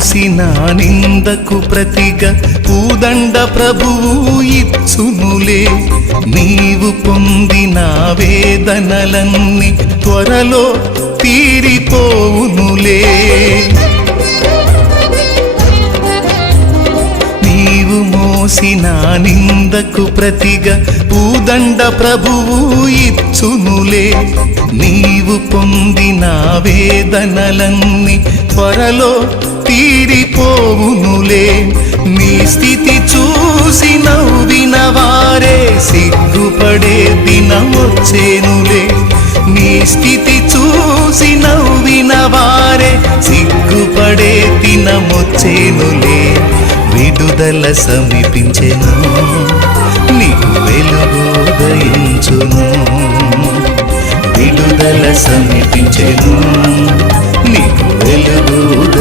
మోసిన నిందకు ప్రతిగా పూదండ ప్రభువు ఇచ్చునులే. నీవు పొందిన వేదనలన్నీ త్వరలో తీరిపోవునులే. నీవు మోసిన నిందకు ప్రతిగా పూదండ ప్రభువు ఇచ్చునులే. నీవు పొందిన వేదనలన్నీ త్వరలో తీరిపోవునులే. నీ స్థితి చూసి నవ్విన వారే సిగ్గుపడే దినమొచ్చేనులే. నీ స్థితి చూసి నవ్విన వారే సిగ్గుపడే దినమొచ్చేనులే. విడుదల సమీపించెను, నీకు వెలుగు ఉదయించును. విడుదల సమీపించెను, నీకు వెలుగు